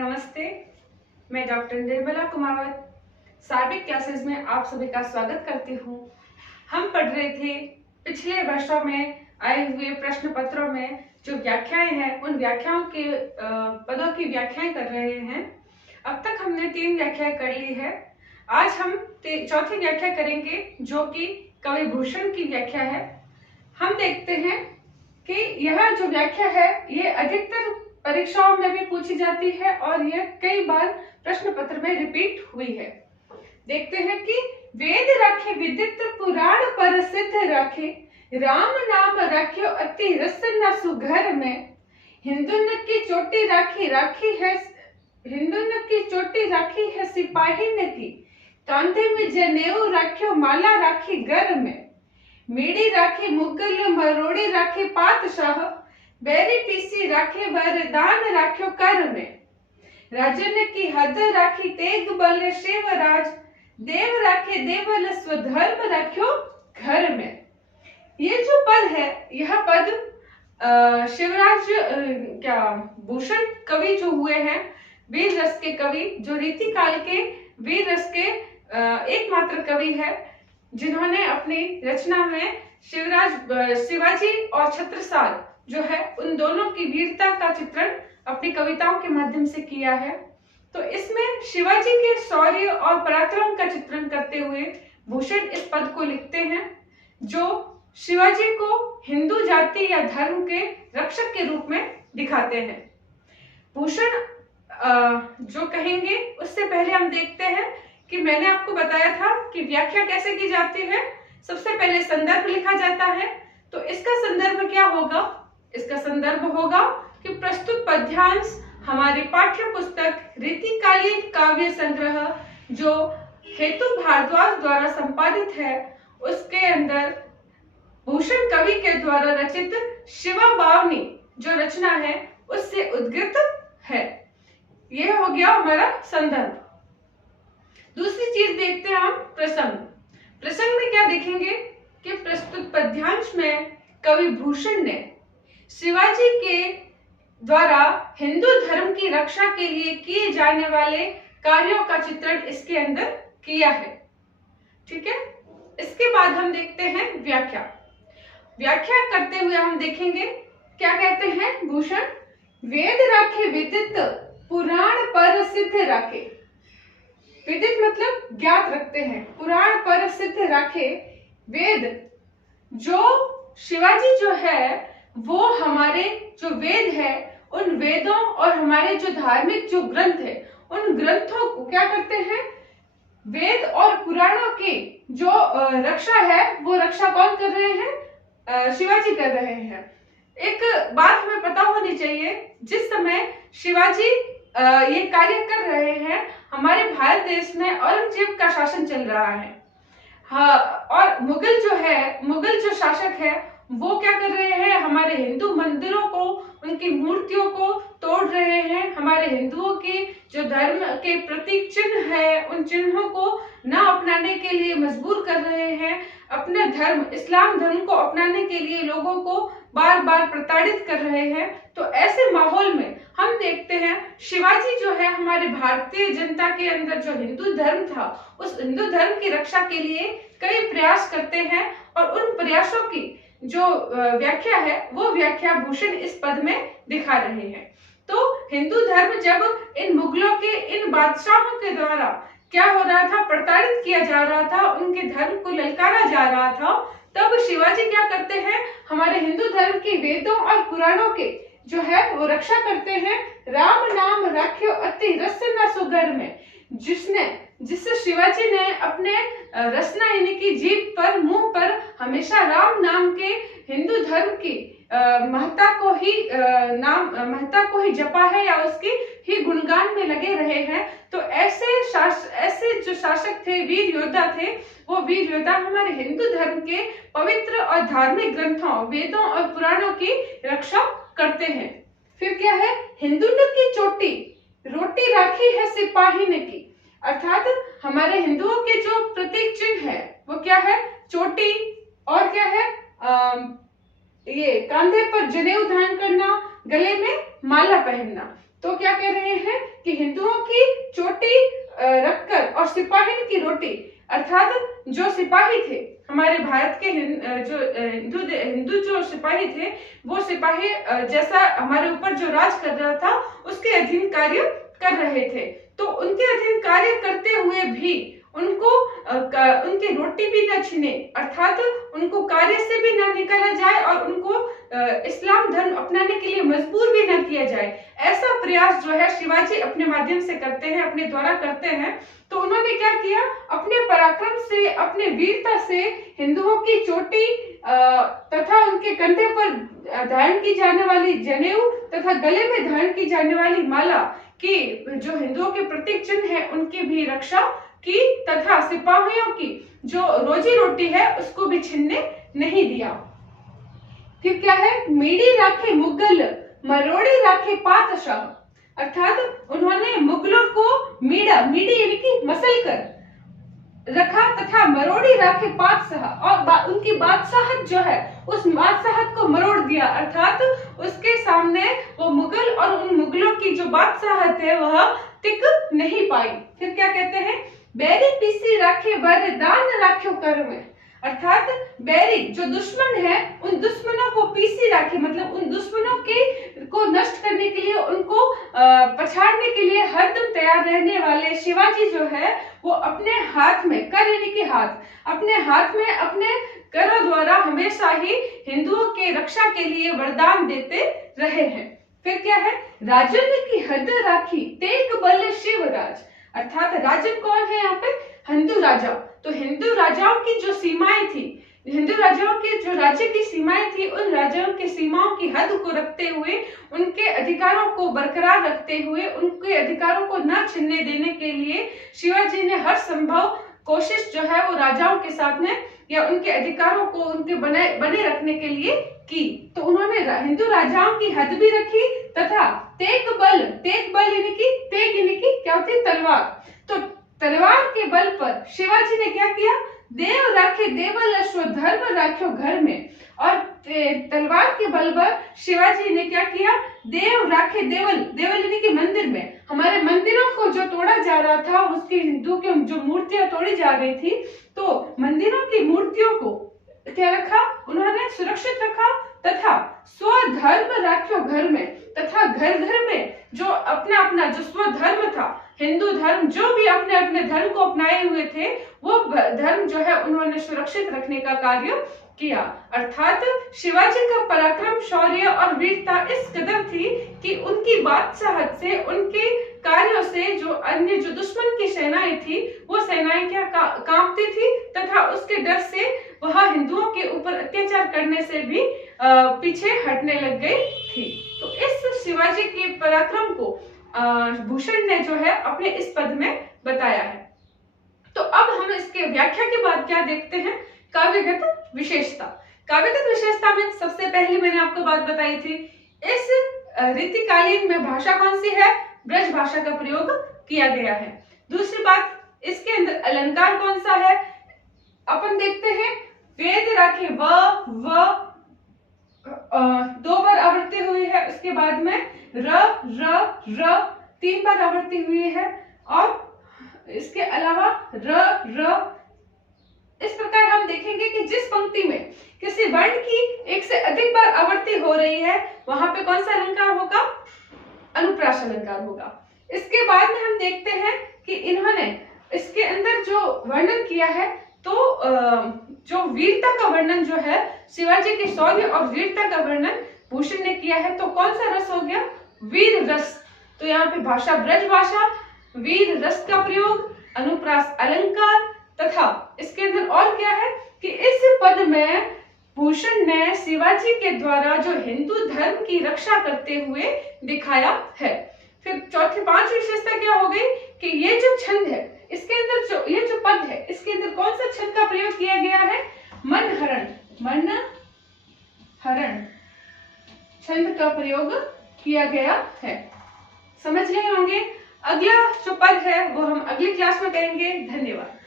नमस्ते, मैं doctor Nirmala Kumawat सार्विक classes में आप सभी का स्वागत करती हूँ। हम पढ़ रहे थे पिछले वर्षों में आए हुए प्रश्न पत्रों में जो व्याख्याएं हैं, उन व्याख्याओं के पदों की व्याख्याएं कर रहे हैं। अब तक हमने 3 व्याख्याएं कर ली है। आज हम चौथी व्याख्या करेंगे जो कि कवि भूषण की व्याख्या है। हम देखते हैं कि यह जो व्याख्या है ये अधिकतर परीक्षाओं में भी पूछी जाती है और यह कई बार प्रश्न पत्र में रिपीट हुई है। देखते हैं कि वेद राखे विदित पुराण पर सिद्ध राखे, राम नाम राख्यो अति रस न सुघर में, हिंदुन की चोटी राखी है सिपाही ने की, कांधे में जनेऊ राख्यो माला राखी घर में, मीड़ी राखी मुगल मरोड़ी राखी पातशाह, बैरी पीसी राखे वरदान राख्यो कर में, राजन की हद राखी तेग बल शिवराज, देव राखे देवल स्वधर्म राख्यो घर में। ये जो पद है, यह पद शिवराज भूषण कवि जो हुए हैं, वीर रस के कवि, जो रीति काल के वीर रस के एकमात्र कवि है, जिन्होंने अपनी रचना में शिवाजी और छत्रसाल जो है उन दोनों की वीरता का चित्रण अपनी कविताओं के माध्यम से किया है। तो इसमें शिवाजी के शौर्य और पराक्रम का चित्रण करते हुए भूषण इस पद को लिखते हैं, जो शिवाजी को हिंदू जाति या धर्म के रक्षक के रूप में दिखाते हैं। भूषण जो कहेंगे उससे पहले हम देखते हैं कि मैंने आपको बताया था कि व्याख्या कैसे की जाती है। सबसे पहले संदर्भ लिखा जाता है। तो इसका संदर्भ क्या होगा? इसका संदर्भ होगा कि प्रस्तुत पद्यांश हमारी पाठ्य पुस्तक रीतिकालीन काव्य संग्रह जो हेतु भारद्वाज द्वारा संपादित है, उसके अंदर भूषण कवि के द्वारा रचित शिवा बावनी जो रचना है उससे उद्गृत है। यह हो गया हमारा संदर्भ। दूसरी चीज देखते हैं हम प्रसंग। प्रसंग में क्या देखेंगे कि प्रस्तुत पद्यांश में कवि भूषण ने शिवाजी के द्वारा हिंदू धर्म की रक्षा के लिए किए जाने वाले कार्यों का चित्रण इसके अंदर किया है। ठीक है, इसके बाद हम देखते हैं व्याख्या। व्याख्या करते हुए हम देखेंगे क्या कहते हैं भूषण। वेद राखे विदित पुराण पर सिद्ध राखे। विदित मतलब ज्ञात रखते हैं, पुराण पर सिद्ध राखे। वेद जो शिवाजी जो है वो हमारे जो वेद है, उन वेदों और हमारे जो धार्मिक जो ग्रंथ है, उन ग्रंथों को क्या करते हैं, वेद और पुराणों की जो रक्षा है वो रक्षा कौन कर रहे हैं? शिवाजी कर रहे हैं। एक बात हमें पता होनी चाहिए, जिस समय शिवाजी ये कार्य कर रहे हैं, हमारे भारत देश में औरंगजेब का शासन चल रहा है। हाँ, और मुगल जो शासक है वो क्या कर रहे हैं, हमारे हिंदू मंदिरों को, उनकी मूर्तियों को तोड़ रहे हैं। हमारे हिंदुओं के जो धर्म के प्रतीक चिन्ह है, उन चिन्हों को ना अपनाने के लिए मजबूर कर रहे हैं। अपने धर्म इस्लाम धर्म को अपनाने के लिए लोगों को बार बार प्रताड़ित कर रहे हैं। तो ऐसे माहौल में हम देखते हैं शिवाजी जो है हमारे भारतीय जनता के अंदर जो हिंदू धर्म था, उस हिंदू धर्म की रक्षा के लिए कई प्रयास करते हैं और उन प्रयासों की जो व्याख्या है वो व्याख्या भूषण इस पद में दिखा रहे हैं। तो हिंदू धर्म जब इन मुगलों के इन बादशाहों के द्वारा क्या हो रहा था, प्रताड़ित किया जा रहा था, उनके धर्म को ललकारा जा रहा था, तब शिवाजी क्या करते हैं, हमारे हिंदू धर्म के वेदों और पुराणों के जो है वो रक्षा करते हैं। राम नाम राख्यो अति रस न सुघर में, जिससे शिवाजी ने अपने रसना यानी कि जीभ पर, मुंह पर हमेशा राम नाम के हिंदू धर्म की महत्ता को ही जपा है या उसकी ही गुणगान में लगे रहे हैं। तो ऐसे जो शासक थे, वीर योद्धा थे, वो वीर योद्धा हमारे हिंदू धर्म के पवित्र और धार्मिक ग्रंथों, वेदों और पुराणों की रक्षा करते हैं। फिर क्या है, हिंदू की चोटी रोटी राखी है सिपाही ने की, अर्थात हमारे हिंदुओं के जो प्रतीक चिन्ह है वो क्या है, चोटी, और क्या है, ये कांधे पर जनेऊ धारण करना, गले में माला पहनना। तो क्या कह रहे हैं कि हिंदुओं की चोटी रखकर और सिपाही की रोटी, अर्थात जो सिपाही थे हमारे भारत के जो हिंदू जो सिपाही थे, वो सिपाही जैसा हमारे ऊपर जो राज कर रहा था उसके अधीन कार्य कर रहे थे, तो उनके अधीन कार्य करते हुए भी उनको उनकी रोटी भी न छीने, अर्थात उनको कार्य से भी न निकाला जाए और उनको इस्लाम धर्म अपनाने के लिए मजबूर भी न किया जाए। ऐसा प्रयास जो है शिवाजी अपने माध्यम से करते हैं, अपने द्वारा करते हैं। तो उन्होंने क्या किया, अपने पराक्रम से, अपने वीरता से हिंदुओं की चोटी तथा उनके कंधे पर धारण की जाने वाली जनेऊ तथा गले में धारण की जाने वाली माला की, जो हिंदुओं के प्रतीक चिन्ह है, उनकी भी रक्षा की तथा सिपाहियों की जो रोजी रोटी है उसको भी छीनने नहीं दिया। फिर क्या है, मीड़ी राखे मुगल मरोड़ी राखे पातशाह, अर्थात उन्होंने मुगलों को मीड़ी यानी कि मसल कर रखा तथा मरोड़ी राखे पातशाह, और उनकी बादशाहत जो है उस बादशाहत को मरोड़ दिया, अर्थात उसके सामने वो मुगल और उन मुगलों की जो बादशाहत है वह टिक नहीं पाई। फिर क्या कहते हैं, बैरी पीसी राखे बरदान राख्यो कर में, अर्थात बैरी जो दुश्मन है उन दुश्मनों को पीसी राखे, मतलब उन दुश्मनों को नष्ट करने के लिए, उनको पछाड़ने के लिए हरदम तैयार रहने वाले शिवाजी जो है वो अपने हाथ में कर यानी कि हाथ, अपने हाथ में अपने करों द्वारा हमेशा ही हिंदुओं के रक्षा के लिए वरदान देते रहे हैं। फिर क्या है, राजन की हद राखी तेग बल शिवराज, अर्थात राजन कौन है यहाँ पे, हिंदू राजा। तो हिंदू राजाओं की जो सीमाएं थी, हिंदू राजाओं के जो राज्य की सीमाएं थी, उन राज्यों की सीमाओं की हद को रखते हुए, उनके अधिकारों को बरकरार रखते हुए, उनके अधिकारों को न छीनने देने के लिए शिवाजी ने हर संभव कोशिश जो है वो राजाओं के साथ में या उनके अधिकारों को उनके बने रखने के लिए की। तो उन्होंने हिंदू राजाओं की हद भी रखी तथा तेग बल यानी कि क्या होती है, तलवार। तो तलवार के बल पर शिवाजी ने क्या किया, देव राखे देवल अश्व धर्म राख्यो घर में, और तलवार के बल पर शिवाजी ने क्या किया, देव राखे देवल यानी कि मंदिर में, हमारे मंदिरों को जो तोड़ा जा रहा था, उसके हिंदू के जो मूर्तियां तोड़ी जा रही थी, तो मंदिरों की मूर्तियों को क्या रखा, उन्होंने सुरक्षित रखा तथा स्वधर्म राख्यो घर में, तथा घर घर में जो अपना जो स्वधर्म था, हिंदू धर्म, जो भी अपने अपने धर्म को अपनाए हुए थे, वो धर्म जो है उन्होंने सुरक्षित रखने का कार्य किया। अर्थात शिवाजी का पराक्रम, शौर्य और वीरता इस कदर थी कि उनकी बादशाहत से, उनके कार्यों से जो अन्य जो दुश्मन की सेनाएं थी, वो सेनाएं क्या कांपती थी तथा उसके डर से वह हिंदुओं के ऊपर अत्याचार करने से भी पीछे हटने लग गई थी। तो इस शिवाजी के पराक्रम को भूषण ने जो है अपने इस पद में बताया है। तो अब हम इसके व्याख्या के बाद क्या देखते हैं, काव्यगत विशेषता। काव्यगत विशेषता में सबसे पहले मैंने आपको बात बताई थी, इस रीतिकालीन में भाषा कौन सी है, ब्रज भाषा का प्रयोग किया गया है। दूसरी बात, इसके अंदर अलंकार कौन सा है, अपन देखते हैं, वेद राखे व दो बार आवृत्ति हुई है, उसके बाद में र 3 बार आवृत्ति हुई है, और इसके अलावा र इस प्रकार हम देखेंगे कि जिस पंक्ति में किसी वर्ण की एक से अधिक बार आवृत्ति हो रही है, वहां पे कौन सा अलंकार होगा, अनुप्रास अलंकार होगा। इसके बाद में हम देखते हैं कि इन्होंने इसके अंदर जो वर्णन किया है, तो जो वीरता का वर्णन जो है, शिवाजी के शौर्य और वीरता का वर्णन भूषण ने किया है, तो कौन सा रस हो गया, वीर रस। तो यहाँ पे भाषा ब्रज भाषा, वीर रस का प्रयोग, अनुप्रास अलंकार, तथा इसके अंदर और क्या है कि इस पद में भूषण ने शिवाजी के द्वारा जो हिंदू धर्म की रक्षा करते हुए दिखाया है। फिर चौथी 5वीं विशेषता क्या हो गई कि ये जो छंद है, इसके अंदर ये जो पद है, इसके अंदर कौन सा छंद का प्रयोग किया गया है, मन हरण छंद का प्रयोग किया गया है। समझ गए होंगे। अगला जो पद है वो हम अगली क्लास में करेंगे। धन्यवाद।